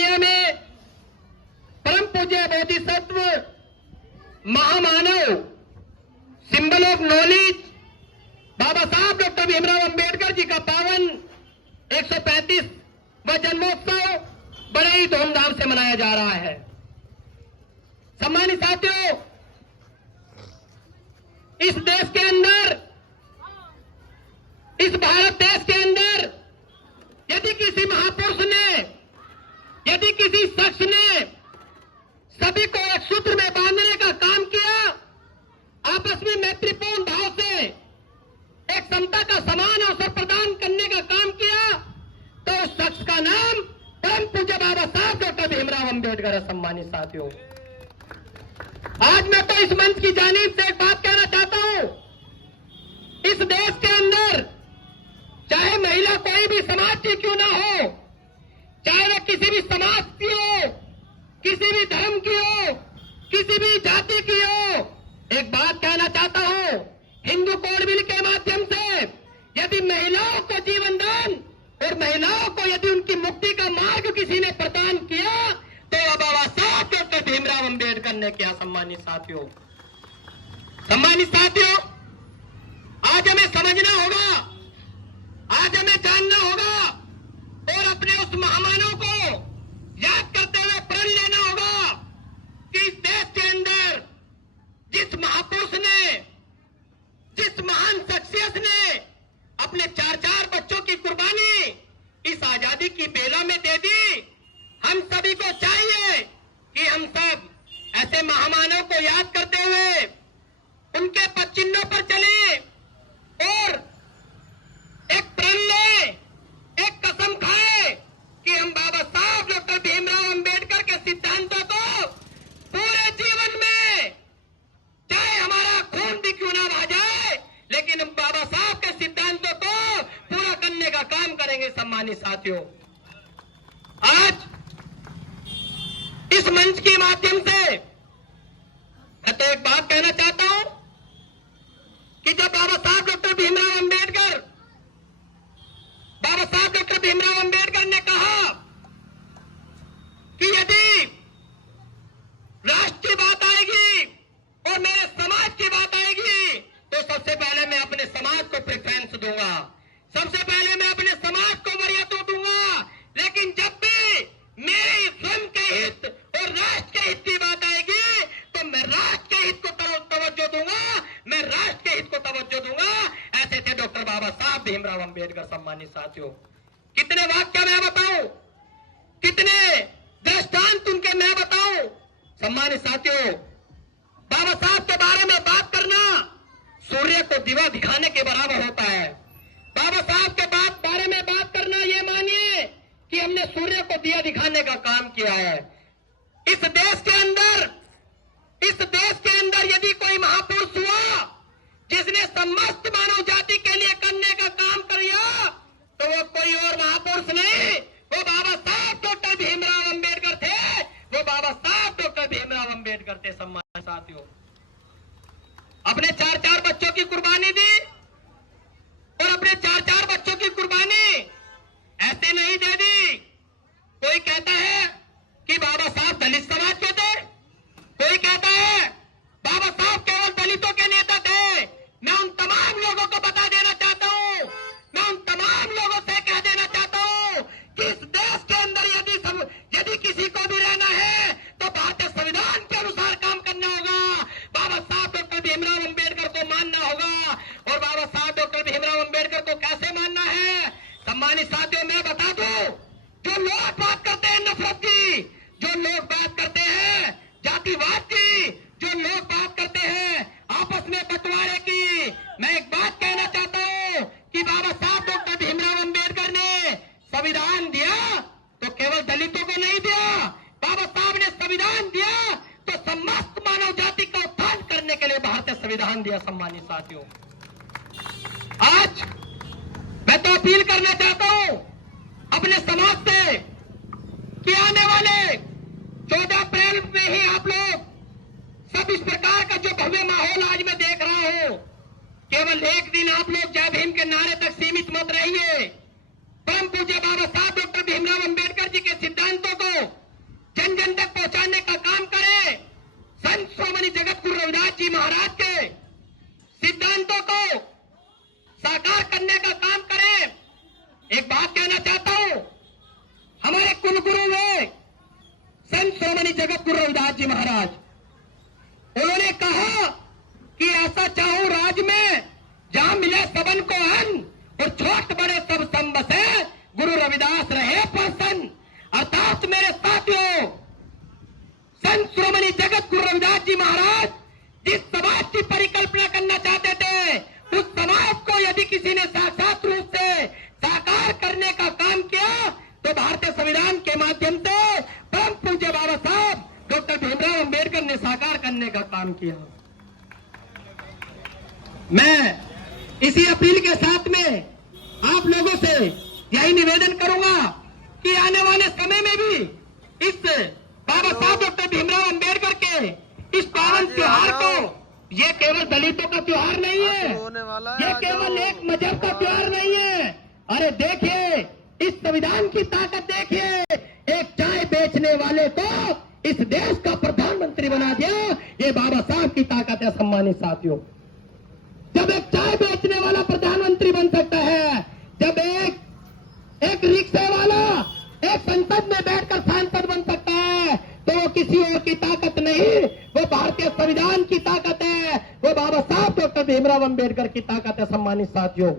दुनिया में परम पूज्य बोधिसत्व, महामानव, सिंबल ऑफ नॉलेज बाबा साहब डॉक्टर भीमराव अंबेडकर जी का पावन 135वां जन्मोत्सव बड़े ही धूमधाम से मनाया जा रहा है। सम्मानित साथियों, इस देश के अंदर, इस भारत देश के अंदर यदि किसी महापुरुष ने, यदि किसी शख्स ने सभी को एक सूत्र में बांधने का काम किया, आपस में मैत्रीपूर्ण भाव से एक समता का समान अवसर प्रदान करने का काम किया, तो उस शख्स का नाम परम पूज्य बाबा साहब डॉक्टर भीमराव अंबेडकर है। सम्मानित साथियों, आज मैं तो इस मंच की जानिब से एक बात कहना चाहता हूं। इस देश के अंदर चाहे महिला कोई भी समाज की क्यों ना हो, चाहे वह किसी भी समाज की हो, किसी भी धर्म की हो, किसी भी जाति की हो, एक बात कहना चाहता हूं, हिंदू कोड बिल के माध्यम से यदि महिलाओं को जीवन दान और महिलाओं को यदि उनकी मुक्ति का मार्ग किसी ने प्रदान किया, तो बाबा साहब डॉक्टर भीमराव अंबेडकर ने किया। सम्मानित साथियों, सम्मानित साथियों, आज हमें समझना होगा, आज हमें जानना होगा और अपने उस महामानव को याद करते हुए प्रण लेना होगा कि इस देश के अंदर जिस महापुरुष ने, जिस महान शख्सियत ने अपने 4-4 बच्चों की कुर्बानी इस आजादी की बेला में दे दी, हम सभी को चाहिए कि हम सब ऐसे महामानव को याद करते हुए उनके पद चिन्हों पर चले और एक प्रण ले, एक कसम खाए कि हम बाबा साहब डॉक्टर भीमराव अंबेडकर के सिद्धांतों को पूरे जीवन में, चाहे हमारा खून भी क्यों ना बहा जाए, लेकिन हम बाबा साहब के सिद्धांतों को पूरा करने का काम करेंगे। सम्मानित साथियों, आज इस मंच के माध्यम से मैं तो एक बात कहना चाहता हूं कि जब बाबा साहब डॉक्टर भीमराव अंबेडकर, बाबा साहब डॉक्टर भीमराव अंबेडकर ने कहा कि यदि राष्ट्र की बात आएगी और मेरे समाज की बात आएगी, तो सबसे पहले मैं अपने समाज को प्रेफरेंस दूंगा, सबसे पहले मैं अपने समाज को वरीयता दूंगा, लेकिन जब भी मेरे स्वयं के हित और राष्ट्र के हित की बात आएगी, तो मैं राष्ट्र के हित को तवज्जो दूंगा, मैं राष्ट्र के हित को तवज्जो दूंगा। ऐसे थे डॉक्टर बाबा साहब भीमराव अंबेडकर। सम्मानित साथियों, कितने वाक्य मैं बताऊं, कितने दृष्टांत उनके मैं बताऊं। सम्मानित साथियों, बाबा साहब के बारे में बात करना सूर्य को दिवा दिखाने के बराबर होता है। बाबा साहब के बारे में बात करना, ये मानिए कि हमने सूर्य को दिया दिखाने का काम किया है। इस देश के अंदर, इस देश के अंदर यदि कोई महापुरुष हुआ जिसने समस्त मानव जाति के लिए करने का काम किया, तो वो कोई और महापुरुष नहीं, वो बाबा साहब डॉक्टर भीमराव अंबेडकर थे, वो बाबा साहब डॉक्टर भीमराव अंबेडकर थे। सम्मानित साथियों, अपने 4-4 बच्चों की कुर्बानी दी और अपने 4-4 बच्चों की कुर्बानी ऐसे नहीं दे दी। कोई कहता है कि बाबा साहब दलित समाज के थे, कोई कहता है बाबा साहब केवल दलितों के नेता थे। मैं उन तमाम लोगों को बता देना चाहता हूं, मैं उन तमाम लोगों से कह देना चाहता हूं कि इस देश के अंदर यदि किसी को भी रहना है तो भारतीय संविधान के अनुसार काम करना होगा। बाबा साहब डॉक्टर भीमराव अंबेडकर को मानना होगा। और बाबा साहब डॉक्टर भीमराव अंबेडकर को कैसे मानना है? सम्मानित साथियों, मैं बता दूं, जो लोग बात करते हैं नफरत की, जो लोग बात करते हैं जातिवाद की, जो लोग बात करते हैं आपस में बंटवारे की, मैं एक बात कहना चाहता हूं कि बाबा साहब डॉक्टर भीमराव अंबेडकर ने संविधान दिया तो केवल दलितों को नहीं दिया, बाबा साहब ने संविधान दिया तो समस्त मानव जाति का उत्थान करने के लिए भारतीय संविधान दिया। सम्मानित साथियों, आज मैं तो अपील करना चाहता हूं अपने समाज से कि आने वाले 14 अप्रैल में ही आप लोग सब इस प्रकार का जो भव्य माहौल आज मैं देख रहा हूं, केवल एक दिन आप लोग जय भीम के नारे तक सीमित मत रहिए। परम पूज्य बाबा साहब डॉक्टर भीमराव अंबेडकर जी के सिद्धांतों को शिरोमणि जगत गुरु रविदास जी महाराज, उन्होंने कहा कि ऐसा चाहूं राज में जहां मिले सबन को अन्न और छोट बड़े सब सम बसे, गुरु रविदास रहे प्रसन्न। अर्थात मेरे साथियों, संत शिरोमणि जगत गुरु रविदास जी महाराज जिस समाज की परिकल्पना करना चाहते थे, उस समाज को यदि किसी ने साक्षात रूप से साकार करने का काम किया तो भारतीय संविधान के माध्यम से परम पूज्य बाबा साहब डॉक्टर भीमराव अंबेडकर ने साकार करने का काम किया। मैं इसी अपील के साथ में आप लोगों से यही निवेदन करूंगा कि आने वाले समय में भी इस बाबा साहब डॉक्टर भीमराव अंबेडकर के इस पावन त्योहार को, ये केवल दलितों का त्योहार नहीं है, ये केवल एक मजहब का त्योहार नहीं है। अरे देखिए इस संविधान की ताकत, देखिए एक चाय बेचने वाले को इस देश का प्रधानमंत्री बना दिया, ये बाबा साहब की ताकत है। सम्मानित साथियों, जब एक चाय बेचने वाला प्रधानमंत्री बन सकता है, जब एक रिक्शे वाला एक संसद में बैठकर सांसद बन सकता है, तो वो किसी और की ताकत नहीं, वो भारतीय संविधान की ताकत है, वो बाबा साहब डॉक्टर भीमराव अंबेडकर की ताकत है। सम्मानित साथियों,